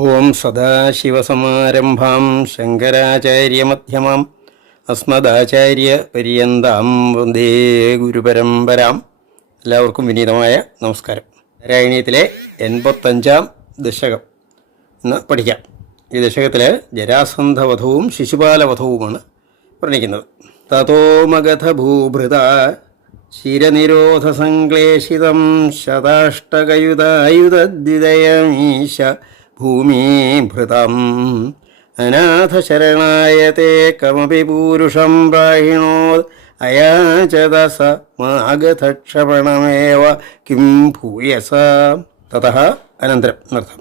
ഓം സദാശിവസമാരംഭാം ശങ്കരാചാര്യമധ്യമാം അസ്മദാചാര്യപര്യന്താം വന്ദേ ഗുരുപരമ്പരാം. എല്ലാവർക്കും വിനീതമായ നമസ്കാരം. നാരായണീയത്തിലെ 85-ാം ദശകം ഇന്ന് പഠിക്കാം. ഈ ദശകത്തിൽ ജരാസന്ധവധവും ശിശുപാലവധവുമാണ് വർണ്ണിക്കുന്നത്. തതോ മഗധ ഭൂഭൃത ശിരനിരോധസംക്ലേശിതം ശതാഷ്ടകയുധായുധദ്വിതയമീശ ഭൂമിഭൃതം അനാഥശരണായ തേ കമപി പൂരുഷം പ്രാഹിണോദ് അയാചത സ മാഗധക്ഷപണമേവ കിം ഭൂയസ. തതഃ അനന്തരം എന്നർത്ഥം.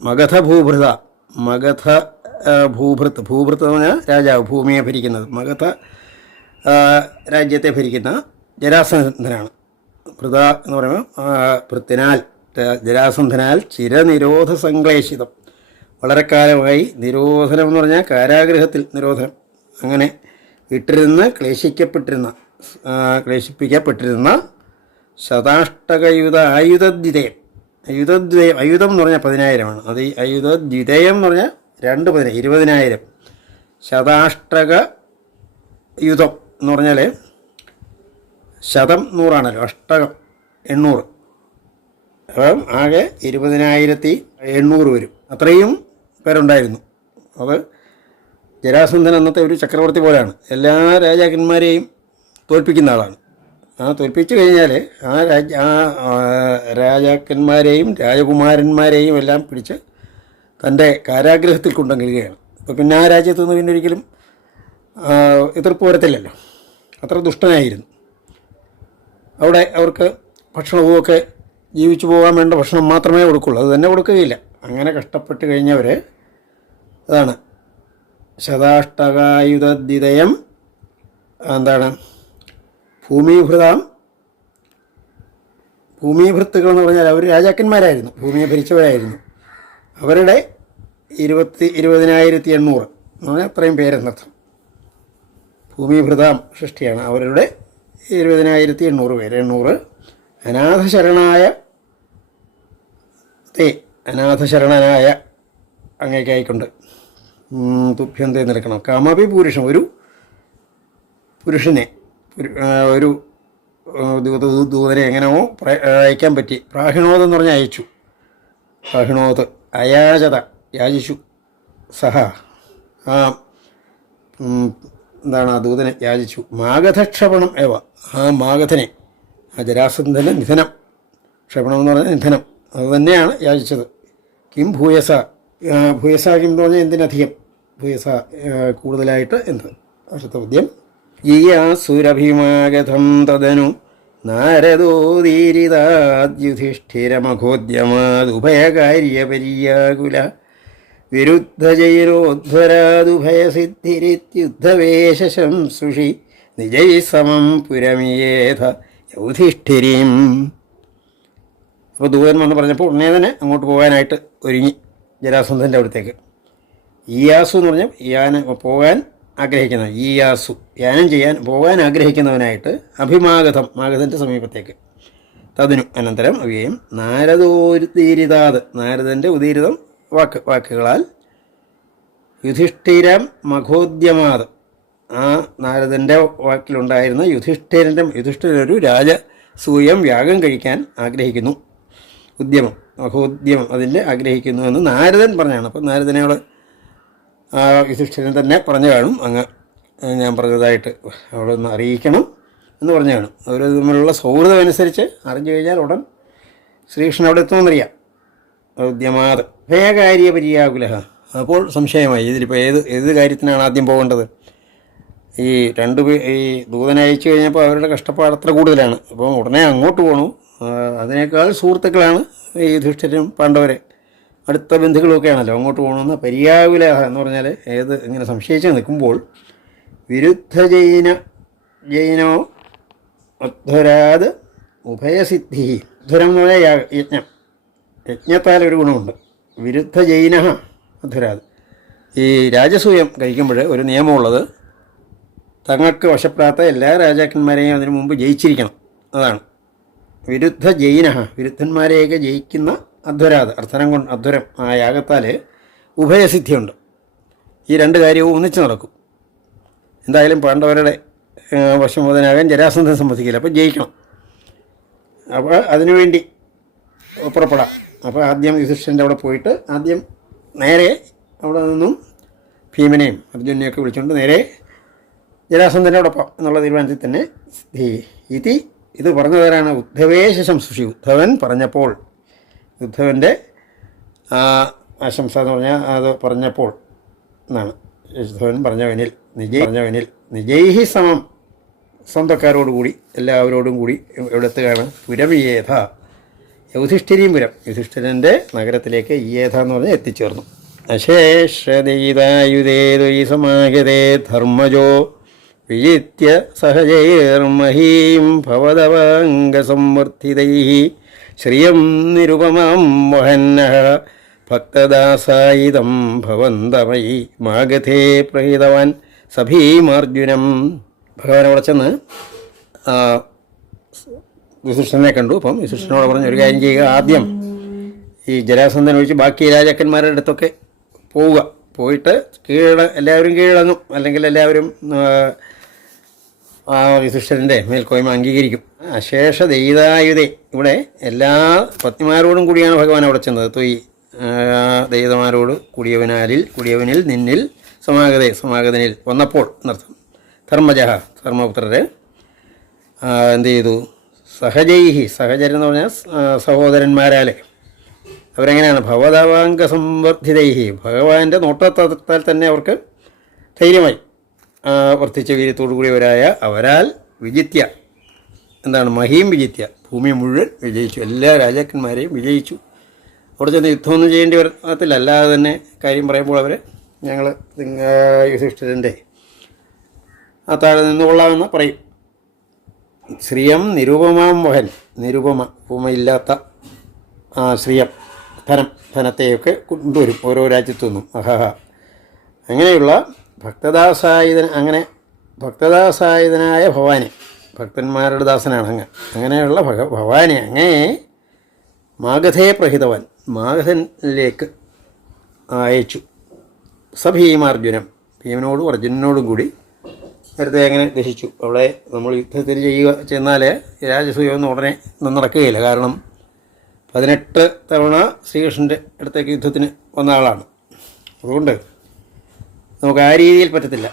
മഗധ ഭൂഭൃത, മഗധ ഭൂഭൃത്, ഭൂഭൃത് എന്ന് പറഞ്ഞാൽ രാജാവ്, ഭൂമിയെ ഭരിക്കുന്നത്. മഗധ രാജ്യത്തെ ഭരിക്കുന്ന ജരാസന്ധനാണ്. ഭൃത എന്ന് പറയുമ്പോൾ ഭൃത്തിനാൽ, ജരാസന്ധനാൽ ചിരനിരോധ സംക്ലേശിതം, വളരെ കാലമായി നിരോധനം എന്ന് പറഞ്ഞാൽ കാരാഗൃഹത്തിൽ നിരോധനം, അങ്ങനെ ഇട്ടിരുന്ന് ക്ലേശിപ്പിക്കപ്പെട്ടിരുന്ന ശതാഷ്ടകയുധ ആയുധദ്വിതയം. ആയുധം എന്ന് പറഞ്ഞാൽ 10,000 അത്. ഈ ആയുധദ്വിതയം എന്ന് പറഞ്ഞാൽ 20,000. ശതാഷ്ടക യുധം എന്ന് പറഞ്ഞാൽ ശതം 100ആണല്ലോ, അഷ്ടകം 800. അപ്പം ആകെ 20,800 വരും. അത്രയും പേരുണ്ടായിരുന്നു. അത് ജരാസന്ധൻ അന്നത്തെ ഒരു ചക്രവർത്തി പോലെയാണ്. എല്ലാ രാജാക്കന്മാരെയും തോൽപ്പിക്കുന്ന ആളാണ്. തോൽപ്പിച്ചു കഴിഞ്ഞാൽ ആ രാജാക്കന്മാരെയും രാജകുമാരന്മാരെയും എല്ലാം പിടിച്ച് തൻ്റെ കാരാഗ്രഹത്തിൽ കൊണ്ടുവരികയാണ്. അപ്പോൾ പിന്നെ ആ രാജ്യത്തു നിന്ന് പിന്നെ ഒരിക്കലും എതിർപ്പ് വരത്തില്ലല്ലോ. അത്ര ദുഷ്ടനായിരുന്നു. അവിടെ അവർക്ക് ഭക്ഷണവുമൊക്കെ ജീവിച്ചു പോകാൻ വേണ്ട ഭക്ഷണം മാത്രമേ കൊടുക്കുള്ളൂ, അത് തന്നെ കൊടുക്കുകയില്ല. അങ്ങനെ കഷ്ടപ്പെട്ട് കഴിഞ്ഞവർ അതാണ് ശതാഷ്ടകായുധദ്വിതയം. എന്താണ് ഭൂമിഭൃതാം. ഭൂമിഭൃത്തുക്കൾ എന്ന് പറഞ്ഞാൽ അവർ രാജാക്കന്മാരായിരുന്നു, ഭൂമിയെ ഭരിച്ചവരായിരുന്നു. അവരുടെ 20,800 എന്ന് പറഞ്ഞാൽ അത്രയും പേരെന്നർത്ഥം. ഭൂമിഭൃതാം സൃഷ്ടിയാണ്. അവരുടെ 20,800 പേര്. 800 അനാഥശരണായ തേ, അനാഥശരണനായ അങ്ങേക്കായിക്കൊണ്ട് തുഭ്യം തേ നിൽക്കണം. കമപി പൂരുഷം, ഒരു പുരുഷനെ, ഒരു ദൂതനെ എങ്ങനെയോ അയക്കാൻ പറ്റി. പ്രാഹിണോദ് എന്ന് പറഞ്ഞാൽ അയച്ചു. പ്രാഹിണോദ് അയാചത, യാചിച്ചു. സഹ എന്താണ്, ആ ദൂതനെ യാചിച്ചു. മാഗധക്ഷപണം ഏവ, ആ മാഗധനെ, ആ ജരാസന്ധന് നിധനം. ക്ഷപണം എന്ന് പറഞ്ഞാൽ നിധനം, അതുതന്നെയാണ് യാചിച്ചത്. കിം ഭൂയസ, ഭൂയസ കിം എന്ന് പറഞ്ഞാൽ എന്തിനധികം, ഭൂയസ കൂടുതലായിട്ട് എന്ന് അർത്ഥപദ്യം. യാസുരഭിമാഗധം തദനു നാരദോദീരിതാദ്യുധിഷ്ഠിരമഘോദ്യമാദുഭയകാര്യപര്യാകുല വിരുദ്ധജൈരോദ്ധരാദുഭയസിദ്ധിരിത്യുദ്ധവേശംസുഷി നിജൈ സമം പുരമിയേധ യൗധിഷ്ഠിരീം. അപ്പോൾ ദൂതൻ വന്ന് പറഞ്ഞപ്പോൾ ഉടനെ തന്നെ അങ്ങോട്ട് പോകാനായിട്ട് ഒരുങ്ങി ജരാസന്ധൻ്റെ അടുത്തേക്ക്. ഈയാസു എന്ന് പറഞ്ഞാൽ പോകാൻ ആഗ്രഹിക്കുന്ന, ഈയാസു യാനം ചെയ്യാൻ പോകാൻ ആഗ്രഹിക്കുന്നവനായിട്ട് അഭിമാഗതം, മാഗധൻ്റെ സമീപത്തേക്ക്. തതിനു അനന്തരം അവയും നാരദോദീരിതാത്, നാരദൻ്റെ ഉദീരിതം വാക്കുകളാൽ യുധിഷ്ഠിരം മഘോദ്യമാത്, ആ നാരദൻ്റെ വാക്കിലുണ്ടായിരുന്ന യുധിഷ്ഠിരനൊരു രാജസൂയം യാഗം കഴിക്കാൻ ആഗ്രഹിക്കുന്നു. ഉദ്യമം, മഹോദ്യമം, അതിൻ്റെ ആഗ്രഹിക്കുന്നു എന്ന് നാരദൻ പറഞ്ഞാണ്. അപ്പം നാരദനോട് യുധിഷ്ഠിരൻ തന്നെ പറഞ്ഞു കാണും, അങ്ങ് ഞാൻ പറഞ്ഞതായിട്ട് അവിടെ ഒന്ന് അറിയിക്കണം എന്ന് പറഞ്ഞു കാണും. അവർ തമ്മിലുള്ള സൗഹൃദം അനുസരിച്ച് അറിഞ്ഞു കഴിഞ്ഞാൽ ഉടൻ ശ്രീകൃഷ്ണൻ അവിടെ എത്തുമെന്നറിയാം. ഉദ്യമാത് ഭയകാര്യപര്യാകുലഹ. അപ്പോൾ സംശയമായി, ഇതിലിപ്പോൾ ഏത് കാര്യത്തിനാണ് ആദ്യം പോകേണ്ടത്. ഈ ദൂതൻ അയച്ചു കഴിഞ്ഞപ്പോൾ അവരുടെ കഷ്ടപ്പാട് അത്ര കൂടുതലാണ്. അപ്പോൾ ഉടനെ അങ്ങോട്ട് പോകണു. അതിനേക്കാൾ സുഹൃത്തുക്കളാണ് ഈ യുധിഷ്ഠിരനും പാണ്ഡവരെ, അടുത്ത ബന്ധുക്കളൊക്കെയാണല്ലോ. അങ്ങോട്ട് പോകണമെന്ന് പര്യാകുലഹ എന്ന് പറഞ്ഞാൽ ഇങ്ങനെ സംശയിച്ച് നിൽക്കുമ്പോൾ ജൈനോ അധ്വരാത് ഉഭയസിദ്ധി. അധ്വരം എന്ന് പറഞ്ഞാൽ യജ്ഞം, യജ്ഞത്താൽ ഒരു ഗുണമുണ്ട്. വിരുദ്ധ ജൈന അധ്വരാത്. ഈ രാജസൂയം കഴിക്കുമ്പോൾ ഒരു നിയമമുള്ളത്, തങ്ങൾക്ക് വശപ്പെടാത്ത എല്ലാ രാജാക്കന്മാരെയും അതിനു മുമ്പ് ജയിച്ചിരിക്കണം. അതാണ് വിരുദ്ധ ജൈന, വിരുദ്ധന്മാരെയൊക്കെ ജയിക്കുന്ന അധ്വരാത്, അർത്ഥനം കൊണ്ട് അധ്വരം ആ യാഗത്താൽ ഉഭയസിദ്ധിയുണ്ട്. ഈ രണ്ട് കാര്യവും ഒന്നിച്ച് നടക്കും. എന്തായാലും പാണ്ഡവരുടെ വശംവദനാകാൻ ജരാസന്ധൻ സമ്മതിക്കില്ല. അപ്പോൾ ജയിക്കണം. അപ്പോൾ അതിനുവേണ്ടി പുറപ്പെടാം. അപ്പോൾ ആദ്യം യുധിഷ്ഠിരൻ്റെ അവിടെ പോയിട്ട് ആദ്യം നേരെ അവിടെ നിന്നും ഭീമനെയും അർജുനെയൊക്കെ വിളിച്ചുകൊണ്ട് നേരെ ജരാസന്ധൻ്റെ അവിടെ പോകാം എന്നുള്ള തീരുമാനത്തിൽ തന്നെ ഇത് പറഞ്ഞതുവരാണ് ഉദ്ധവേശ ശംസുഷി. ഉദ്ധവൻ പറഞ്ഞപ്പോൾ, ഉദ്ധവൻ്റെ ആശംസ എന്ന് പറഞ്ഞാൽ അത് പറഞ്ഞപ്പോൾ എന്നാണ്. ഉദ്ധവൻ പറഞ്ഞവനിൽ നിജൈഹി സമം, സ്വന്തക്കാരോടുകൂടി എല്ലാവരോടും കൂടി എവിടെത്തുകയാണ്? പുരവിയേധ, യുധിഷ്ഠിരീപുരം, യുധിഷ്ഠിരൻ്റെ നഗരത്തിലേക്ക് ഈയേധ എന്ന് പറഞ്ഞാൽ എത്തിച്ചേർന്നു. അശേഷദയിതായുധേതുയി സമാഗതേ ധർമ്മജോ വിജിത്യ സഹജൈർമഹീം ഭവതവാംഗസംവർദ്ധിതൈ ശ്രിയം നിരുപമാം വഹന്നഃ ഭക്തദാസായിതം ഭവന്തമയി മാഗധേ പ്രഹിതവാൻ സഭീമാർജുനം. ഭഗവാൻ അവിടെ ചെന്ന് യുധിഷ്ഠിരനെ കണ്ടു. അപ്പം യുധിഷ്ഠിരനോട് പറഞ്ഞു, ഒരു കാര്യം ചെയ്യുക, ആദ്യം ഈ ജരാസന്ധൻ ഒഴിച്ച് ബാക്കി രാജാക്കന്മാരുടെ അടുത്തൊക്കെ പോവുക. പോയിട്ട് എല്ലാവരും കീഴടങ്ങും, അല്ലെങ്കിൽ എല്ലാവരും യുധിഷ്ഠിരൻ്റെ മേൽക്കോയ്മ അംഗീകരിക്കും. അശേഷ ദൈതായുധേ, ഇവിടെ എല്ലാ പത്നിമാരോടും കൂടിയാണ് ഭഗവാൻ അവിടെ ചെന്നത്. തൊയ് ദൈതമാരോട് കൂടിയവനിൽ നിന്നിൽ സമാഗതനിൽ വന്നപ്പോൾ എന്നർത്ഥം. ധർമ്മജ, ധർമ്മപുത്രരെ എന്ത് ചെയ്തു? സഹജരെന്ന് പറഞ്ഞാൽ സഹോദരന്മാരാലെ. അവരെങ്ങനെയാണ്? ഭവതവാംഗ സംവർദ്ധിതൈഹി, ഭഗവാന്റെ നോട്ടത്താൽ തന്നെ അവർക്ക് ധൈര്യമായി വർദ്ധിച്ച വീര്യത്തോടു കൂടിയവരായ അവരാൽ വിജിത്യ, എന്താണ്? മഹീം വിജിത്യ, ഭൂമി മുഴുവൻ വിജയിച്ചു, എല്ലാ രാജാക്കന്മാരെയും വിജയിച്ചു. അവിടെ ചെന്ന് യുദ്ധമൊന്നും ചെയ്യേണ്ടി വരത്തില്ല. അല്ലാതെ തന്നെ കാര്യം പറയുമ്പോൾ അവർ ഞങ്ങൾ യുധിഷ്ഠിരൻ്റെ ആ താഴെ നിന്നുകൊള്ളാമെന്ന് പറയും. ശ്രിയം നിരുപമാം വഹൻ, നിരുപമ, ഉപമയില്ലാത്ത ശ്രിയം, ധനത്തെയൊക്കെ കൊണ്ടുവരും ഓരോ രാജ്യത്തു നിന്നും. അങ്ങനെയുള്ള ഭക്തദാസായുധനായ ഭവാനെ, ഭക്തന്മാരുടെ ദാസനാണ് അങ്ങനെയുള്ള ഭവാനെ അങ്ങനെ മാഗധയെ പ്രഹിതവാൻ, മാഗധനിലേക്ക് അയച്ചു. ഭീമാർജുനം, ഭീമനോടും അർജുനനോടും കൂടി നേരത്തെ അങ്ങനെ ദഹിച്ചു. അവിടെ നമ്മൾ യുദ്ധത്തിൽ ചെന്നാൽ രാജസൂയമൊന്നും ഉടനെ നടക്കുകയില്ല. കാരണം 18 തവണ ശ്രീകൃഷ്ണൻ്റെ അടുത്തേക്ക് യുദ്ധത്തിന് വന്ന ആളാണ്. അതുകൊണ്ട് നമുക്ക് ആ രീതിയിൽ പറ്റത്തില്ല.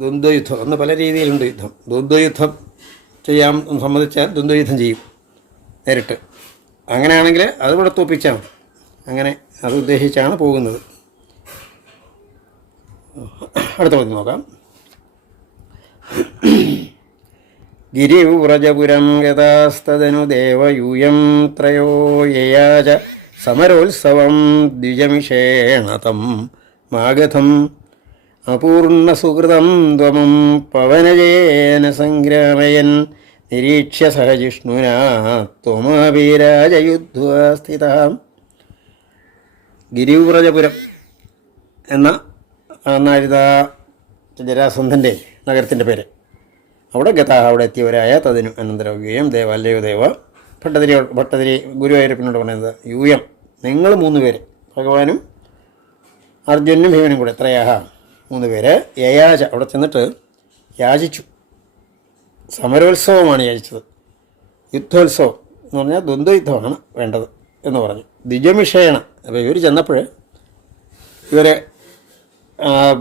ദ്വന്ദ്വയുദ്ധം അന്ന് പല രീതിയിലുണ്ട് യുദ്ധം. ദ്വന്ദ്വയുദ്ധം ചെയ്യാൻ സമ്മതിച്ചാൽ ദ്വന്ദ്വയുദ്ധം ചെയ്യും നേരിട്ട്. അങ്ങനെയാണെങ്കിൽ അത് ഇവിടെ തോപ്പിച്ചാൽ മതി. അങ്ങനെ അത് ഉദ്ദേശിച്ചാണ് പോകുന്നത്. അടുത്ത പദ്യം നോക്കാം. ഗിരിവ്രജപുരം ഗതാസ്തദനു ദേവയൂയം ത്രയോ യയാച സമരോത്സവം ദ്വിജമിഷേണ തം മാഗധം അപൂർണസുഹൃതം ത്വമം പവനജേന സംഗ്രാമയൻ നിരീക്ഷ്യ സഹ ജിഷ്ണുനാ ത്വമഭിരാജയുദ്ധ്വാ സ്ഥിതഃ. ഗിരിവ്രജപുരം എന്നായിരുന്ന ജരാസന്ധൻ്റെ നഗരത്തിൻ്റെ പേര്. അവിടെ അവിടെ എത്തിയവരായ തതിനു അനന്തരം യൂയം ദേവ, അല്ലയോ ദേവ, ഭട്ടതിരി ഗുരുവായൂരപ്പനോട് പറയുന്നത്, യൂയം, നിങ്ങൾ 3 പേര്, ഭഗവാനും അർജുനും ഭീമനും കൂടെ, എത്രയാഹ 3 പേര്, യയാച, അവിടെ ചെന്നിട്ട് യാചിച്ചു. സമരോത്സവമാണ് യാചിച്ചത്. യുദ്ധോത്സവം എന്ന് പറഞ്ഞാൽ ദ്വന്ദ്വയുദ്ധമാണ് വേണ്ടത് എന്ന് പറഞ്ഞു. ദ്വിജമിഷേണ, അപ്പോൾ ഇവർ ചെന്നപ്പോൾ ഇവർ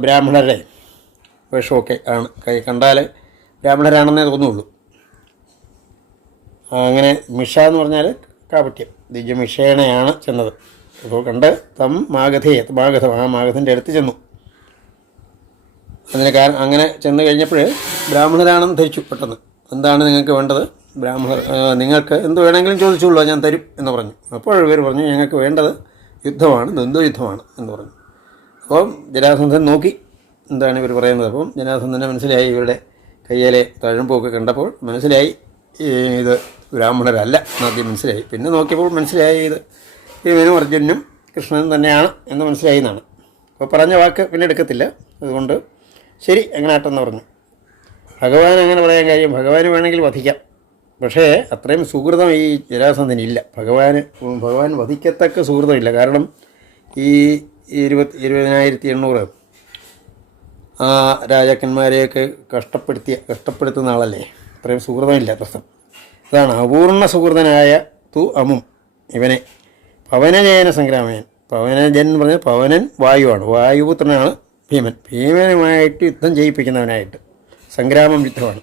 ബ്രാഹ്മണരുടെ വേഷമൊക്കെ ആണ്, കണ്ടാൽ ബ്രാഹ്മണരാണെന്നേ തോന്നുള്ളൂ. അങ്ങനെ മിഷ എന്ന് പറഞ്ഞാൽ കാപട്യം, ദ്വിജമിഷേണയാണ് ചെന്നത്. അപ്പോൾ കണ്ട് തം മാഗധയെ, മാഗധം, ആ മാഗധൻ്റെ അടുത്ത് ചെന്നു. അതിന് കാരണം അങ്ങനെ ചെന്ന് കഴിഞ്ഞപ്പോൾ ബ്രാഹ്മണരാണെന്ന് ധരിച്ചു പെട്ടെന്ന്. എന്താണ് നിങ്ങൾക്ക് വേണ്ടത്? ബ്രാഹ്മണർ, നിങ്ങൾക്ക് എന്ത് വേണമെങ്കിലും ചോദിച്ചുള്ളൂ, ഞാൻ തരും എന്ന് പറഞ്ഞു. അപ്പോൾ ഇവർ പറഞ്ഞു, ഞങ്ങൾക്ക് വേണ്ടത് യുദ്ധമാണ്, ദ്വന്ദ്വയുദ്ധമാണ് എന്ന് പറഞ്ഞു. അപ്പം ജരാസന്ധൻ നോക്കി എന്താണ് ഇവർ പറയുന്നത്. അപ്പം ജരാസന്ധന് മനസ്സിലായി, ഇവരുടെ കയ്യിലെ തഴമ്പൊക്കെ കണ്ടപ്പോൾ മനസ്സിലായി ഇത് ബ്രാഹ്മണരല്ല എന്നാദ്യം മനസ്സിലായി. പിന്നെ നോക്കിയപ്പോൾ മനസ്സിലായി ഇത് ഭീമനും അർജുനും കൃഷ്ണനും തന്നെയാണ് എന്ന് മനസ്സിലായി എന്നാണ്. അപ്പോൾ പറഞ്ഞ വാക്ക് പിന്നെ എടുക്കത്തില്ല. അതുകൊണ്ട് ശരി, അങ്ങനെ ആട്ടെന്ന് പറഞ്ഞു. ഭഗവാൻ അങ്ങനെ പറയാൻ കാര്യം, ഭഗവാന് വേണമെങ്കിൽ വധിക്കാം, പക്ഷേ അത്രയും സുഹൃതം ഈ ജരാസന്ധനില്ല. ഭഗവാൻ വധിക്കത്തക്ക സുഹൃതമില്ല. കാരണം ഈ 20,800 ആ രാജാക്കന്മാരെയൊക്കെ കഷ്ടപ്പെടുത്തുന്ന ആളല്ലേ. അത്രയും സുഹൃതമില്ല പ്രശ്നം. അതാണ് അപൂർണ സുഹൃതനായ അമും ഇവനെ പവനജയന സംഗ്രാമയൻ. പവനജൻ എന്ന് പറഞ്ഞാൽ പവനൻ വായുവാണ്, വായുപുത്രനാണ് ഭീമൻ. ഭീമനുമായിട്ട് യുദ്ധം ചെയ്യിപ്പിക്കുന്നവനായിട്ട് സംഗ്രാമം യുദ്ധമാണ്.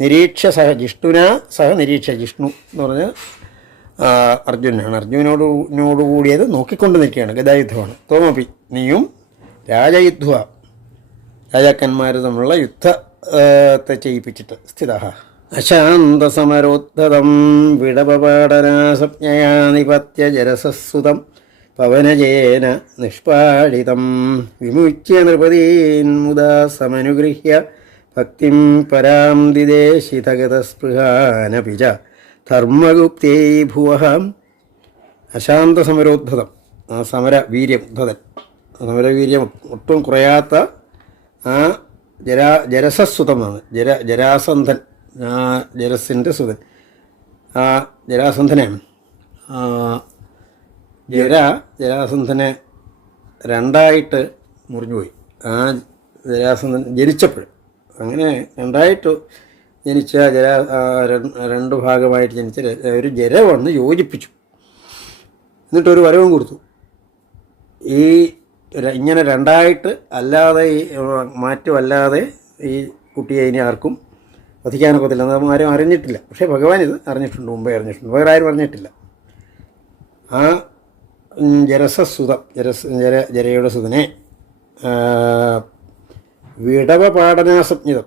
നിരീക്ഷ സഹ നിരീക്ഷ ജിഷ്ണു എന്ന് പറഞ്ഞാൽ അർജുനാണ്. അർജുനോട് കൂടിയത് നോക്കിക്കൊണ്ട് നിൽക്കുകയാണ്. ഗദായുദ്ധമാണ്. തോമപി നീയും രാജയുദ്ധ രാജാക്കന്മാർ തമ്മിലുള്ള യുദ്ധത്തെ ചെയ്യിപ്പിച്ചിട്ട് സ്ഥിത അശാന്തസമരോദ്ധതം വിടപപാടനാസജ്ഞയാ നിപത്യ ജരസസുതം പവനജേന നിഷ്പാടിതം വിമുച്യ നൃപതീന്മുദാ സമനുഗൃഹ്യ ഭക്തിം പരാം ദിദേശിതഗതസ്പൃഹാനപി ച ധർമ്മഗുപ്തൈ ഭുവഃ. അശാന്തസമരോദ്ധതം ആ സമരവീര്യം ഉദ്ധതൻ, സമരവീര്യം ഒട്ടും കുറയാത്ത ആ ജരസസുതമാണ്. ജരാസന്ധൻ, ജരസിൻ്റെ സുതൻ. ആ ജരാസന്ധനെ ജരാസന്ധനെ രണ്ടായിട്ട് മുറിഞ്ഞുപോയി. ആ ജരാസന്ധൻ ജനിച്ചപ്പോൾ അങ്ങനെ രണ്ടായിട്ട് ജനിച്ച രണ്ട് ഭാഗമായിട്ട് ജനിച്ച ഒരു ജര വന്ന് യോജിപ്പിച്ചു. എന്നിട്ടൊരു വരവും കൊടുത്തു. ഈ ഇങ്ങനെ രണ്ടായിട്ട് അല്ലാതെ ഈ മാറ്റമല്ലാതെ ഈ കുട്ടിയെ ഇനി ആർക്കും വധിക്കാനൊക്കത്തില്ല. നമ്മൾ ആരും അറിഞ്ഞിട്ടില്ല. പക്ഷേ ഭഗവാൻ ഇത് അറിഞ്ഞിട്ടുണ്ട്, മുമ്പേ അറിഞ്ഞിട്ടുണ്ട്. വേറെ ആരും അറിഞ്ഞിട്ടില്ല. ആ ജരസസുതം ജരയുടെ സുതനെ വിടവ പാടനാസജ്ഞിതം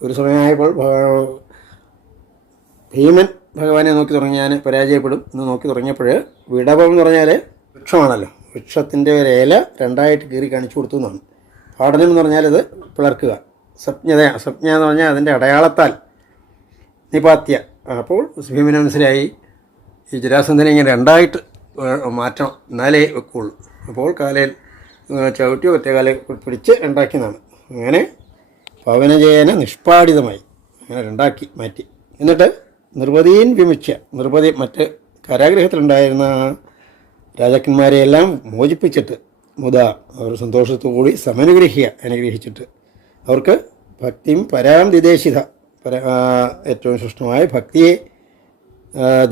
ഒരു സമയമായപ്പോൾ ഭീമൻ ഭഗവാനെ നോക്കി തുടങ്ങിയാൽ പരാജയപ്പെടും എന്ന് നോക്കി തുടങ്ങിയപ്പോൾ വിടവം എന്ന് പറഞ്ഞാൽ വൃക്ഷമാണല്ലോ, വൃക്ഷത്തിൻ്റെ ഒരു ഇല രണ്ടായിട്ട് കീറി കാണിച്ചു കൊടുത്തു എന്നാണ്. പാടനം എന്ന് പറഞ്ഞാൽ ഇത് പിളർക്കുക. സപ്ഞ എന്ന് പറഞ്ഞാൽ അതിൻ്റെ അടയാളത്താൽ നിപാത്യ. അപ്പോൾ ഭീമന് മനസ്സിലായി ഈ ജരാസന്ധനെ ഇങ്ങനെ രണ്ടായിട്ട് മാറ്റണം, എന്നാലേ വെക്കുള്ളൂ. അപ്പോൾ കാലയിൽ ചവിട്ടിയോ ഒറ്റക്കാലെ പിടിച്ച് രണ്ടാക്കിയതാണ്. അങ്ങനെ പവനജയന നിഷ്പാടിതമായി അങ്ങനെ രണ്ടാക്കി മാറ്റി. എന്നിട്ട് നിർവതീൻ വിമുച്യ, നിർവതി മറ്റ് കാരാഗ്രഹത്തിലുണ്ടായിരുന്ന രാജാക്കന്മാരെയെല്ലാം മോചിപ്പിച്ചിട്ട് അവർ സന്തോഷത്തോടുകൂടി അനുഗ്രഹിച്ചിട്ട് അവർക്ക് ഭക്തിയും പരാം ദിദേശിത ഏറ്റവും ശ്രേഷ്ഠമായ ഭക്തിയെ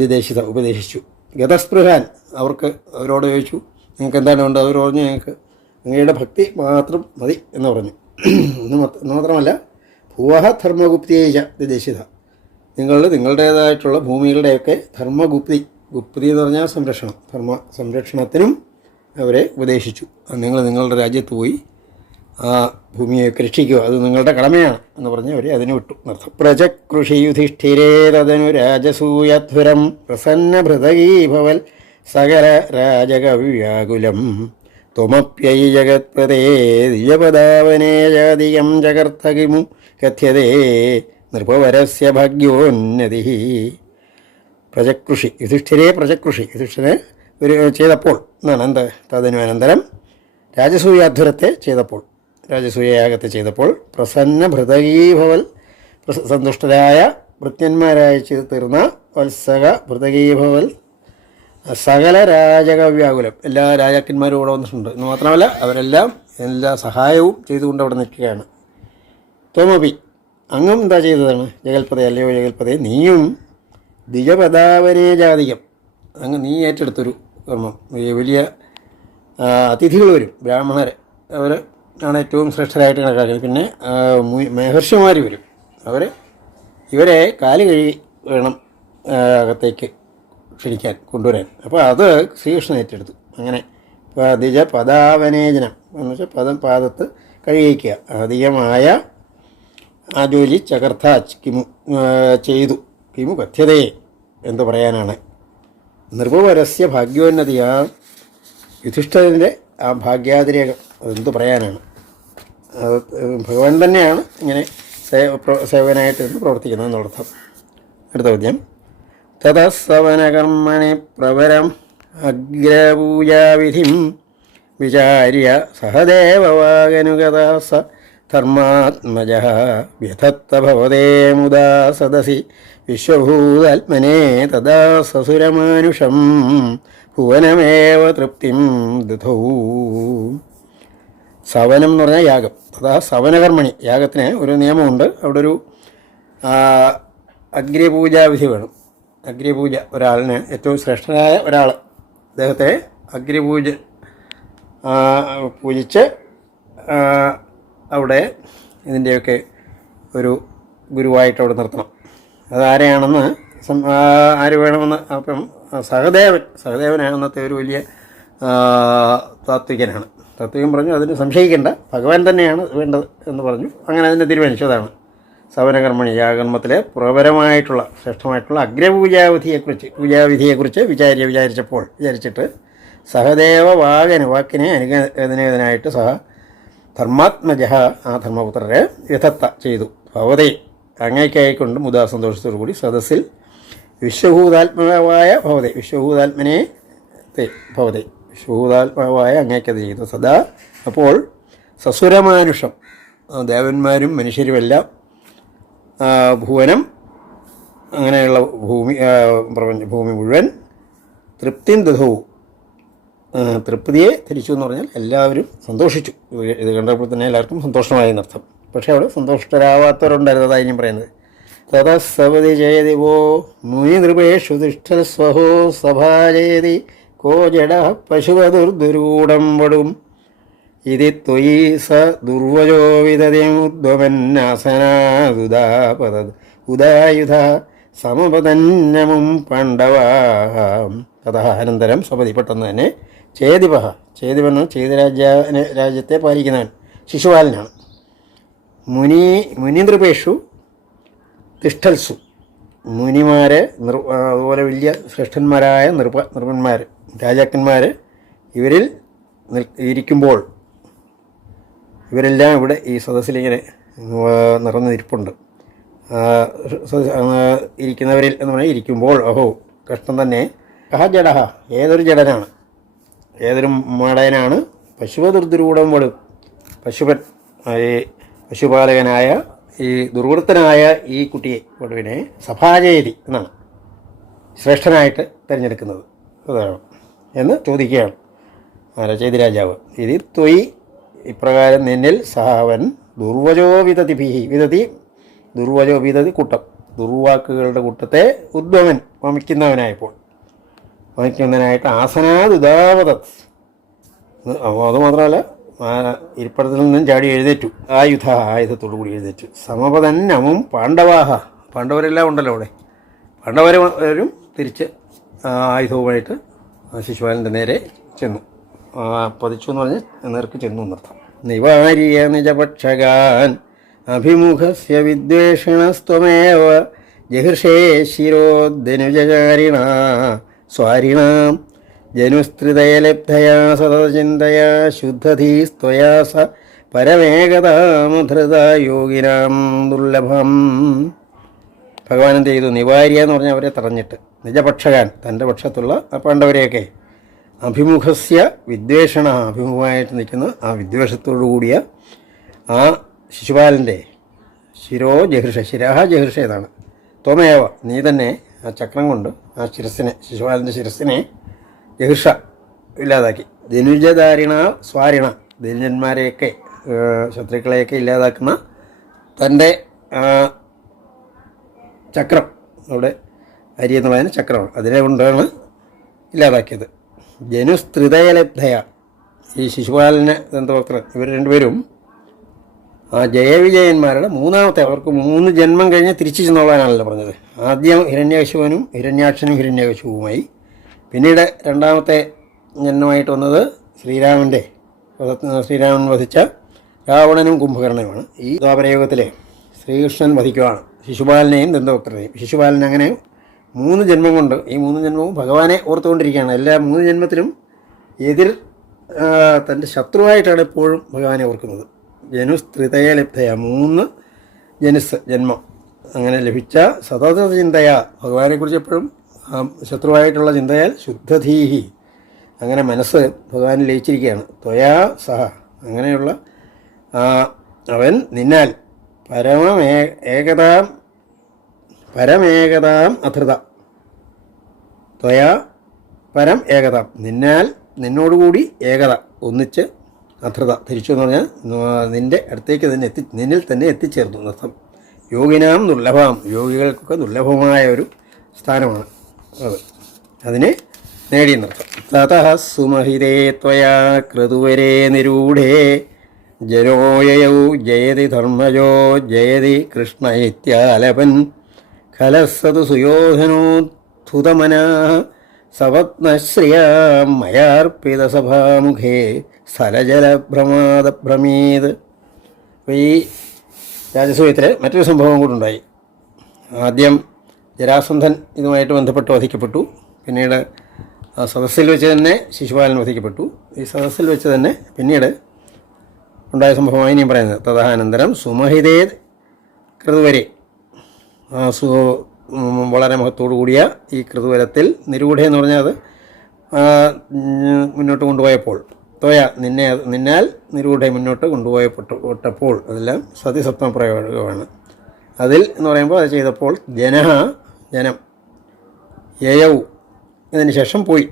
ദിദേശിത ഉപദേശിച്ചു. ഗതസ്പൃഹാൻ അവരോട് ചോദിച്ചു, നിങ്ങൾക്ക് എന്താണ് വേണ്ടത്? അവർ പറഞ്ഞു, ഞങ്ങൾക്ക് അങ്ങയുടെ ഭക്തി മാത്രം മതി എന്ന് പറഞ്ഞു. എന്ന് മാത്രമല്ല ഭൂവഹ ധർമ്മഗുപ്തിയേജ ദിദേശിത, നിങ്ങളുടേതായിട്ടുള്ള ഭൂമികളുടെയൊക്കെ ധർമ്മഗുപ്തി, ഗുപ്തി എന്ന് പറഞ്ഞാൽ സംരക്ഷണം, ധർമ്മ സംരക്ഷണത്തിനും അവരെ ഉപദേശിച്ചു. നിങ്ങളുടെ രാജ്യത്ത് പോയി ആ ഭൂമിയൊക്കെ രക്ഷിക്കുക, അത് നിങ്ങളുടെ കടമയാണ് എന്ന് പറഞ്ഞ് അവരെ അതിന് വിട്ടു എന്നർത്ഥം. പ്രജകൃഷി യുധിഷ്ഠിരേതനു രാജസൂയധ്വരം പ്രസന്നഭൃതകീഭവൽ സകല രാജകവ്യാകുലം ത്വമപ്യൈ ജഗത്പദേ ദ്വിജപദാവനേ ജാതിയം ജഗർത്തകിമു കഥ്യതേ നൃപവരസ്യ ഭാഗ്യോന്നതി. പ്രജകൃഷി യുധിഷ്ഠിരനെ ചെയ്തപ്പോൾ എന്നാണ്. എന്ത് തദനുഅനന്തരം രാജസൂയാധ്വരത്തെ ചെയ്തപ്പോൾ, രാജസൂയയാഗത്തെ ചെയ്തപ്പോൾ പ്രസന്ന ഭൃതകീഭവൽ സന്തുഷ്ടരായ ഭൃത്യന്മാരായി തീർന്ന വത്സക ഭൃതകീഭവൽ സകല രാജകവ്യാകുലം, എല്ലാ രാജാക്കന്മാരും ഇവിടെ വന്നിട്ടുണ്ട് എന്ന് മാത്രമല്ല അവരെല്ലാം എല്ലാ സഹായവും ചെയ്തുകൊണ്ട് അവിടെ നിൽക്കുകയാണ്. തോമപി അങ്ങും എന്താ ചെയ്തതാണ്? ജഗൽപതേ, അല്ലയോ ജഗൽപതേ, നീയും ദ്വിജപദാവനേ ജാതികം, അങ്ങ് നീ ഏറ്റെടുത്തൊരു കർമ്മം. വലിയ അതിഥികൾ വരും, ബ്രാഹ്മണർ, അവർ ആണ് ഏറ്റവും ശ്രേഷ്ഠരായിട്ട് കണക്കാക്കുന്നത്. പിന്നെ മഹർഷിമാർ വരും, ഇവരെ കാല് കഴുകി വേണം അകത്തേക്ക് ക്ഷണിക്കാൻ കൊണ്ടുവരാൻ. അപ്പോൾ അത് ശ്രീകൃഷ്ണൻ ഏറ്റെടുത്തു. അങ്ങനെ ദ്വിജപദാവനേജനം എന്ന് വെച്ചാൽ പാദത്ത് കഴുകിക്കുക. അധികമായ ആ ജോലി കിമു ചെയ്തു. കിമു കഥ്യതയെ എന്ന് പറയാനാണ്. നൃപവരസ്യ ഭാഗ്യോന്നതിയ യുധിഷ്ഠിരൻ്റെ ആ ഭാഗ്യാതിരേകം അതെന്ത് പറയാനാണ്. ഭഗവാൻ തന്നെയാണ് ഇങ്ങനെ സേവനായിട്ട് പ്രവർത്തിക്കുന്നത് എന്നർത്ഥം. അടുത്ത പദ്യം. തതസ്സവനകർമ്മണി പ്രവരം അഗ്രപൂജാവിധിം വിചാര്യ സഹദേവവാഗനുഗതാസ ധർമാത്മജ വ്യഥത്ത ഭവതേ മുദാ സദസി വിശ്വഭൂതാത്മനേ തദാ സസുരമാനുഷം ഭുവനമേവ തൃപ്തിം ദധൗ. സവനം എന്ന് പറഞ്ഞാൽ യാഗം. അതാ സവനകർമ്മണി, യാഗത്തിന് ഒരു നിയമമുണ്ട്. അവിടെ ഒരു അഗ്നിപൂജാവിധി വേണം. അഗ്നിപൂജ, ഒരാളിന് ഏറ്റവും ശ്രേഷ്ഠനായ ഒരാൾ, അദ്ദേഹത്തെ പൂജിച്ച് അവിടെ ഇതിൻ്റെയൊക്കെ ഒരു ഗുരുവായിട്ട് അവിടെ നിർത്തണം. അതാരെയാണെന്ന് ആര് വേണമെന്ന്, അപ്പം സഹദേവനാണ് അന്നത്തെ ഒരു വലിയ താത്വികനാണ്. താത്വികൻ പറഞ്ഞു അതിന് സംശയിക്കേണ്ട, ഭഗവാൻ തന്നെയാണ് വേണ്ടത് എന്ന് പറഞ്ഞു. അങ്ങനെ അതിനെ തീരുമാനിച്ചതാണ്. സവനകർമ്മണി, യാഗകർമ്മത്തിലെ പുറപരമായിട്ടുള്ള ശ്രേഷ്ഠമായിട്ടുള്ള പൂജാവിധിയെക്കുറിച്ച് വിചാരിച്ചിട്ട് സഹദേവ വാക്കിനെ അനുഗതനായിട്ട് ധർമാത്മജ, ആ ധർമ്മപുത്രരെ യഥത്ത ചെയ്തു. ഭവതേ, അങ്ങേക്കായിക്കൊണ്ട് മുതാ സന്തോഷത്തോടു കൂടി സദസ്സിൽ വിശ്വഭൂതാത്മാവായ ഭവതേ, വിശ്വഭൂതാത്മാവായ അങ്ങേക്കത് ചെയ്തു. സദാ, അപ്പോൾ സസുരമാനുഷം, ദേവന്മാരും മനുഷ്യരുമെല്ലാം ഭുവനം, അങ്ങനെയുള്ള ഭൂമി മുഴുവൻ തൃപ്തിം ദധവും, തൃപ്തിയെ ധരിച്ചു എന്ന് പറഞ്ഞാൽ എല്ലാവരും സന്തോഷിച്ചു. ഇത് കണ്ടപ്പോൾ തന്നെ എല്ലാവർക്കും സന്തോഷമായി എന്നർത്ഥം. പക്ഷേ അവിടെ സന്തോഷിതരാവാത്തവരുണ്ടായിരുന്നു. അതായി ഞാൻ പറയുന്നത്. തതസ്സവതി ജയതിവോ മുനി നൃപേഷു തിഷ്ഠസ്വഹോ സഭാജയതി കോ ജഡ പശുവദുർദുരൂഢം വടും ഇതി ത്വയി സ ദുർവജോ വിദതിമുദ്വമന്നാസനാദുദായുധ സമപതന്യമും പാണ്ഡവാം. തഥാ, അനന്തരം സപതി, പെട്ടെന്ന് തന്നെ ചേദിപൻ രാജ്യത്തെ പാലിക്കുന്നവൻ ശിശുപാലനാണ്. മുനീനൃപേഷു തിഷ്ഠൽസു, മുനിമാര്, അതുപോലെ വലിയ ശ്രേഷ്ഠന്മാരായ നൃപന്മാർ, രാജാക്കന്മാർ ഇവരിൽ ഇരിക്കുമ്പോൾ, ഇവരെല്ലാം ഇവിടെ ഈ സദസ്സിലിങ്ങനെ നിറഞ്ഞിരിപ്പുണ്ട്. ഇരിക്കുന്നവരിൽ എന്ന് പറഞ്ഞാൽ ഇരിക്കുമ്പോൾ, അഹോ കഷ്ടം തന്നെ. കഹ ജഡഹ, ഏതൊരു ജഡനാണ്, ഏതൊരു മടയനാണ്. പശുവദുർദുരൂഢം വടും, പശുപാലകനായ ഈ ദുർവൃത്തനായ ഈ കുട്ടിയെ, വടുവിനെ സഭാജയതി എന്നാണ് ശ്രേഷ്ഠനായിട്ട് തിരഞ്ഞെടുക്കുന്നത് എന്ന് ചോദിക്കുകയാണ് ചേതി രാജാവ്. ഇത് ത്വയി, ഇപ്രകാരം നിന്നിൽ സഹവൻ ദുർവജോ വിതതി കൂട്ടം, ദുർവാക്കുകളുടെ കൂട്ടത്തെ വമിക്കുന്നവനായിട്ട് ആസനാദുദാവത, അതുമാത്രമല്ല ഇരിപ്പിടത്തിൽ നിന്നും ചാടി എഴുന്നേറ്റു. ആയുധത്തോടു കൂടി എഴുന്നേറ്റു. സമപതന്നമും പാണ്ഡവാഹ, പാണ്ഡവരെല്ലാം ഉണ്ടല്ലോ അവിടെ, പാണ്ഡവരും തിരിച്ച് ആയുധവുമായിട്ട് ശിശുപാലൻ്റെ നേരെ ചെന്നു. പതിച്ചു എന്ന് പറഞ്ഞ് നേർക്ക് ചെന്നു എന്നർത്ഥം. നിവാര്യ നിജപക്ഷകാൻ അഭിമുഖസ്യ വിദ്വേഷിണസ്ത്വമേവ ജഹൃഷേ ശിരോധനുജാരിണ സ്വാരിണാം ജനുസ്ത്രിതയലബ്ധയാ സതചിന്തയാ ശുദ്ധധീസ്ത്വയാ സ പരമേകതാമധൃത യോഗിനാം ദുർലഭം. ഭഗവാൻ എന്ത് ചെയ്തു? നിവാര്യ എന്ന് പറഞ്ഞാൽ അവരെ തടഞ്ഞിട്ട്, നിജപക്ഷകാൻ, തൻ്റെ പക്ഷത്തുള്ള പാണ്ഡവരെയൊക്കെ, അഭിമുഖസ്യ വിദ്വേഷണ, അഭിമുഖമായിട്ട് നിൽക്കുന്ന ആ വിദ്വേഷത്തോടു കൂടിയ ആ ശിശുപാലൻ്റെ ശിരാഹ ജഹൃഷ എന്നാണ്. ത്വമേവ, നീ തന്നെ ആ ചക്രം കൊണ്ട് ആ ശിശുപാലൻ്റെ ശിരസിനെ ജഹൃഷ ഇല്ലാതാക്കി. ധനുജധാരിണ സ്വാരിണ, ധനുജന്മാരെയൊക്കെ ശത്രുക്കളെയൊക്കെ ഇല്ലാതാക്കുന്ന തൻ്റെ ചക്രം, അവിടെ അരി എന്ന് പറയുന്ന ചക്രമാണ്, അതിനെ കൊണ്ടാണ് ഇല്ലാതാക്കിയത്. ജനുസ്ത്രിതയലബ്ധയ, ഈ ശിശുപാലന് ദന്തവക്രൻ, ഇവർ രണ്ടുപേരും ആ ജയവിജയന്മാരുടെ മൂന്നാമത്തെ, അവർക്ക് 3 ജന്മം കഴിഞ്ഞ് തിരിച്ചു ചെന്നോളാനാണല്ലോ പറഞ്ഞത്. ആദ്യം ഹിരണ്യകശിപനും ഹിരണ്യാക്ഷനും ഹിരണ്യകശിപുവുമായി, പിന്നീട് രണ്ടാമത്തെ ജന്മമായിട്ട് വന്നത് ശ്രീരാമൻ വധിച്ച രാവണനും കുംഭകർണനുമാണ്. ഈ ദ്വാപരയുഗത്തിലെ ശ്രീകൃഷ്ണൻ വധിക്കുവാണ് ശിശുപാലനെയും ദന്തവക്രനെയും. ശിശുപാലൻ അങ്ങനെ 3 ജന്മം കൊണ്ട്, ഈ 3 ജന്മവും ഭഗവാനെ ഓർത്തുകൊണ്ടിരിക്കുകയാണ്. എല്ലാ 3 ജന്മത്തിലും തൻ്റെ ശത്രുവായിട്ടാണ് എപ്പോഴും ഭഗവാനെ ഓർക്കുന്നത്. ജനുസ്ത്രിതയ ലബ്ധയ, 3 ജന്മം അങ്ങനെ ലഭിച്ച സതത ചിന്തയാ, ഭഗവാനെക്കുറിച്ച് എപ്പോഴും ശത്രുവായിട്ടുള്ള ചിന്തയാൽ ശുദ്ധധീഹി, അങ്ങനെ മനസ്സ് ഭഗവാനിൽ ലയിച്ചിരിക്കുകയാണ്. ത്വയാ സഹ, അങ്ങനെയുള്ള അവൻ നിന്നാൽ പരമേകതാം അധൃത, ത്വയാ പരം ഏകത, നിന്നോടുകൂടി ഏകത, ഒന്നിച്ച് അധൃത, തിരിച്ചു എന്ന് പറഞ്ഞാൽ നിൻ്റെ അടുത്തേക്ക് തന്നെ നിന്നിൽ തന്നെ എത്തിച്ചേർന്നു എന്നർത്ഥം. യോഗിനാം ദുർലഭം, യോഗികൾക്കൊക്കെ ദുർലഭമായ ഒരു സ്ഥാനമാണ് അതിനെ നേടിയെന്നർത്ഥം. തതഃ സുമഹിതേ ത്വയാ ക്രതുവരേ നിരൂഢേ ജനോയയൗ ജയതി ധർമ്മജോ ജയതി കൃഷ്ണ ഇത്യാലപൻ ഖലസ്സതു സുയോധനോദ്ധുതമനാ സപത്നശ്രിയാം മയാർപ്പിതസഭാമുഖേ സ്ഥലജലഭ്രമാദഭ്രമീത്. അപ്പോൾ ഈ രാജസൂയത്തിൽ മറ്റൊരു സംഭവം കൂടെ ഉണ്ടായി. ആദ്യം ജരാസന്ധൻ ഇതുമായിട്ട് ബന്ധപ്പെട്ട് വധിക്കപ്പെട്ടു. പിന്നീട് സദസ്സിൽ വെച്ച് തന്നെ ശിശുപാലൻ വധിക്കപ്പെട്ടു. ഈ സദസ്സിൽ വെച്ച് തന്നെ പിന്നീട് ഉണ്ടായ സംഭവമായി ഞാൻ പറയുന്നത്. തദാനന്തരം സുമഹിതേ കൃതുവരെ, വളരെ മഹത്തോടു കൂടിയ ഈ കൃതുവരത്തിൽ നിരൂഢ എന്ന് പറഞ്ഞാൽ അത് മുന്നോട്ട് കൊണ്ടുപോയപ്പോൾ, ത്വയ നിന്നാൽ നിരൂഢ മുന്നോട്ട് കൊണ്ടുപോയപ്പെട്ടപ്പോൾ, അതെല്ലാം സതിസപ്തമ പ്രയോഗമാണ്. അതിൽ എന്ന് പറയുമ്പോൾ അത് ചെയ്തപ്പോൾ ജനം യയൗ ഇതിന് ശേഷം പോയി.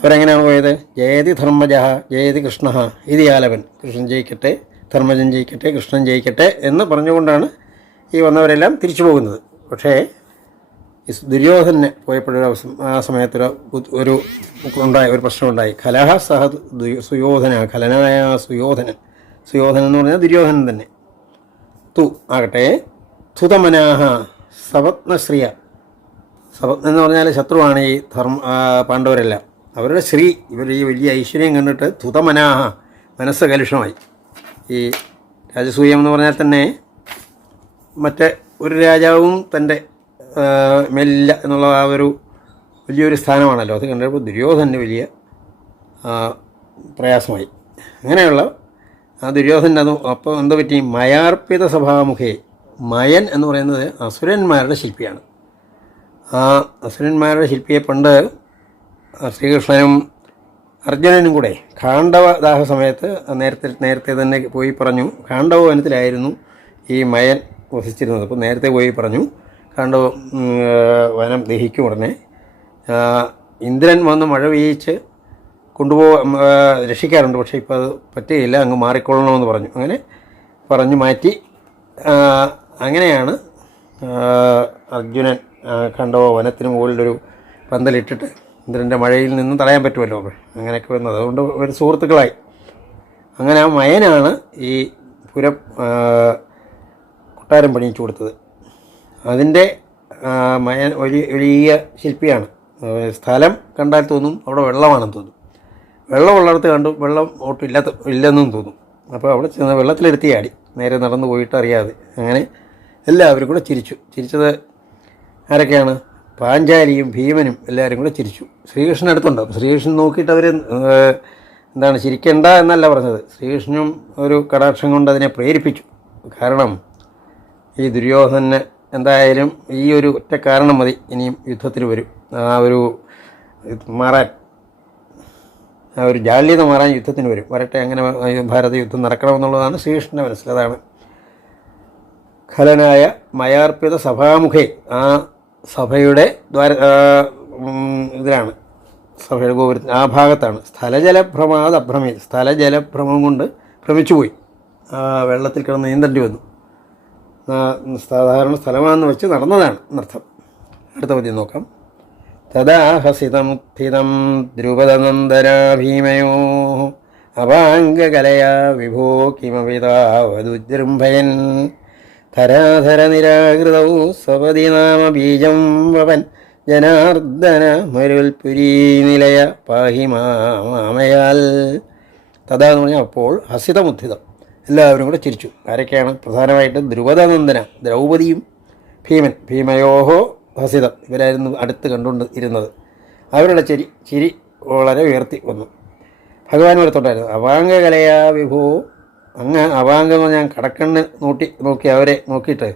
അവരെങ്ങനെയാണ് പോയത്? ജയതി ധർമ്മജ ജയതി കൃഷ്ണ ഇത് ആലവൻ, കൃഷ്ണൻ ജയിക്കട്ടെ, ധർമ്മജൻ ജയിക്കട്ടെ, കൃഷ്ണൻ ജയിക്കട്ടെ എന്ന് പറഞ്ഞുകൊണ്ടാണ് ഈ വന്നവരെല്ലാം തിരിച്ചു പോകുന്നത്. പക്ഷേ ഈ ദുര്യോധനെ പോയപ്പോഴൊരു ആ സമയത്തൊരു ഒരു പ്രശ്നമുണ്ടായി. കലഹ സഹ സുയോധന, കലനായ സുയോധനൻ എന്ന് പറഞ്ഞാൽ ദുര്യോധനൻ തന്നെ. ആകട്ടെ തുതമനാഹ സപത്നശ്രിയ, സപത്നം എന്ന് പറഞ്ഞാൽ ശത്രുവാണ് ഈ പാണ്ഡവരെല്ലാം. അവരുടെ ഇവരുടെ ഈ വലിയ ഐശ്വര്യം കണ്ടിട്ട് തുതമനാഹ, മനസ്സ് കലുഷമായി. ഈ രാജസൂയം എന്ന് പറഞ്ഞാൽ തന്നെ മറ്റേ ഒരു രാജാവും തൻ്റെ മേലില്ല എന്നുള്ള ആ ഒരു വലിയൊരു സ്ഥാനമാണല്ലോ. അത് കണ്ടപ്പോൾ ദുര്യോധനന് വലിയ പ്രയാസമായി. അങ്ങനെയുള്ള ആ ദുര്യോധന അപ്പോൾ എന്ത് പറ്റി? മയാർപ്പിത സഭാമുഖേ, മയൻ എന്ന് പറയുന്നത് അസുരന്മാരുടെ ശില്പിയാണ്. ആ അസുരന്മാരുടെ ശില്പിയെ പണ്ട് ശ്രീകൃഷ്ണനും അർജുനനും കൂടെ ഖാണ്ഡവദാഹ സമയത്ത് നേരത്തെ തന്നെ പോയി പറഞ്ഞു. ഖാണ്ഡവ വനത്തിലായിരുന്നു ഈ മയൻ വസിച്ചിരുന്നത്. അപ്പോൾ നേരത്തെ പോയി പറഞ്ഞു ഖാണ്ഡവ വനം ദഹിക്കും. ഉടനെ ഇന്ദ്രൻ വന്ന് മഴ പെയ്യിച്ച് രക്ഷിക്കാറുണ്ട്. പക്ഷേ ഇപ്പോൾ അത് പറ്റുകയില്ല, അങ്ങ് മാറിക്കൊള്ളണമെന്ന് പറഞ്ഞു. അങ്ങനെ പറഞ്ഞു മാറ്റി. അങ്ങനെയാണ് അർജുനൻ ഖാണ്ഡവ വനത്തിന് മുകളിലൊരു പന്തലിട്ടിട്ട് ഇന്ദ്രൻ്റെ മഴയിൽ നിന്ന് തടയാൻ പറ്റുമല്ലോ, അങ്ങനെയൊക്കെ വന്നത്. അതുകൊണ്ട് ഒരു സുഹൃത്തുക്കളായി. അങ്ങനെ ആ മയനാണ് ഈ കൊട്ടാരം പണിയിച്ചു കൊടുത്തത്. അതിൻ്റെ മയൻ വലിയ ശില്പിയാണ്. സ്ഥലം കണ്ടാൽ തോന്നും അവിടെ വെള്ളമാണെന്ന് തോന്നും. വെള്ളമുള്ളിടത്ത് കണ്ടു വെള്ളം ഇല്ലെന്നും തോന്നും. അപ്പോൾ അവിടെ ചെന്ന് വെള്ളത്തിലെടുത്തി ആടി, നേരെ നടന്നു പോയിട്ട് അറിയാതെ. അങ്ങനെ എല്ലാവരും കൂടെ ചിരിച്ചത് ആരൊക്കെയാണ്? പാഞ്ചാലിയും ഭീമനും എല്ലാവരും കൂടെ ചിരിച്ചു. ശ്രീകൃഷ്ണൻ അടുത്തുണ്ടാവും. ശ്രീകൃഷ്ണൻ നോക്കിയിട്ട് അവർ എന്താണ് ചിരിക്കേണ്ട എന്നല്ല പറഞ്ഞത്. ശ്രീകൃഷ്ണനും ഒരു കടാക്ഷം കൊണ്ട് അതിനെ പ്രേരിപ്പിച്ചു. കാരണം ഈ ദുര്യോധനന് എന്തായാലും ഈ ഒരു ഒറ്റ കാരണം മതി ഇനിയും യുദ്ധത്തിന് വരും. ആ ഒരു മാറാൻ, ആ ഒരു ജാള്യത മാറാൻ യുദ്ധത്തിന് വരട്ടെ, അങ്ങനെ ഭാരത യുദ്ധം നടക്കണമെന്നുള്ളതാണ് ശ്രീകൃഷ്ണൻ്റെ മനസ്സിൽ. അതാണ് ഖലനായ മയാർപ്പിത സഭാമുഖേ, ആ സഭയുടെ ഇതിലാണ്, സഭയുടെ ഗോപുരത്തിന് ആ ഭാഗത്താണ്. സ്ഥലജലഭ്രമാത് അഭ്രമി, സ്ഥലജലഭ്രമം കൊണ്ട് ഭ്രമിച്ചുപോയി. വെള്ളത്തിൽ കിടന്ന് നീന്തേണ്ടി വന്നു. സാധാരണ സ്ഥലമാണെന്ന് വെച്ച് നടന്നതാണ് എന്നർത്ഥം. അടുത്ത പദ്യം നോക്കാം. തദാ ഹസിതമുത്ഥിതം ദ്രുപദനന്ദനാ ഭീമയോ അപാംഗകലയാ വിഭോ കിമവിതാവതുജൃംഭയൻ ധരാധര നിരാകൃതൗ സപതി നാമ ബീജം വപൻ ജനാർദ്ദന മരുൽപുരീ നിലയ പാഹി മാമയാൽ. തഥാ എന്ന് പറഞ്ഞാൽ അപ്പോൾ ഹസിതമുദ്ധിതം, എല്ലാവരും കൂടെ ചിരിച്ചു. ആരൊക്കെയാണ്? പ്രധാനമായിട്ട് ദ്രുപദനന്ദന, ദ്രൗപദിയും ഭീമയോഹോ ഹസിതം, ഇവരായിരുന്നു അടുത്ത് കണ്ടുകൊണ്ട് ഇരുന്നത്. അവരുടെ ചിരി വളരെ ഉയർത്തി വന്നു. ഭഗവാൻ വരത്തോണ്ടായിരുന്നു. അവാംഗകലയാ വിഭോ, അങ്ങ് അവാംഗം എന്ന് ഞാൻ കടക്കണ്ണ് നോക്കി അവരെ നോക്കിയിട്ട്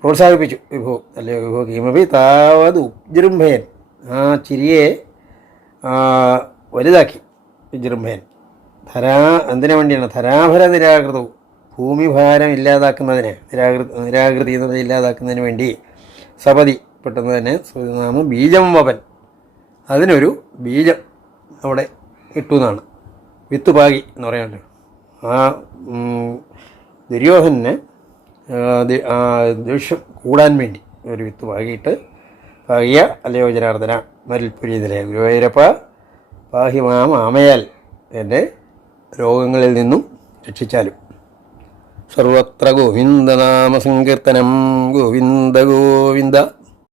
പ്രോത്സാഹിപ്പിച്ചു. വിഭോ അല്ലയോ വിഭോ കിമപി താവത് ഉജ്ജൃംഭയൻ, ആ ചിരിയെ വലുതാക്കി. വിജൃംഭയൻ എന്തിനു വേണ്ടിയാണ്? ധരാഭര നിരാകൃതവും, ഭൂമിഭാരം ഇല്ലാതാക്കുന്നതിന്, നിരാകൃതി എന്നത് ഇല്ലാതാക്കുന്നതിന് വേണ്ടി സപതി പെട്ടെന്ന് തന്നെ നാമം ബീജം വപൻ, അതിനൊരു ബീജം അവിടെ കിട്ടുന്നതാണ്. വിത്ത് പാകി എന്ന് പറയാമല്ലോ. ആ ദുര്യോധനന് ദേഷ്യം കൂടാൻ വേണ്ടി ഒരു വിത്ത് പാകിയിട്ട് പാകിയ അല്ലയോ ജനാർദ്ദന മരുൽപുരീതലേ ഗുരുവായൂരപ്പ പാഹി മാം ആമയാൽ എൻ്റെ രോഗങ്ങളിൽ നിന്നും രക്ഷിച്ചാലും. സർവത്ര ഗോവിന്ദനാമ സങ്കീർത്തനം. ഗോവിന്ദ ഗോവിന്ദ.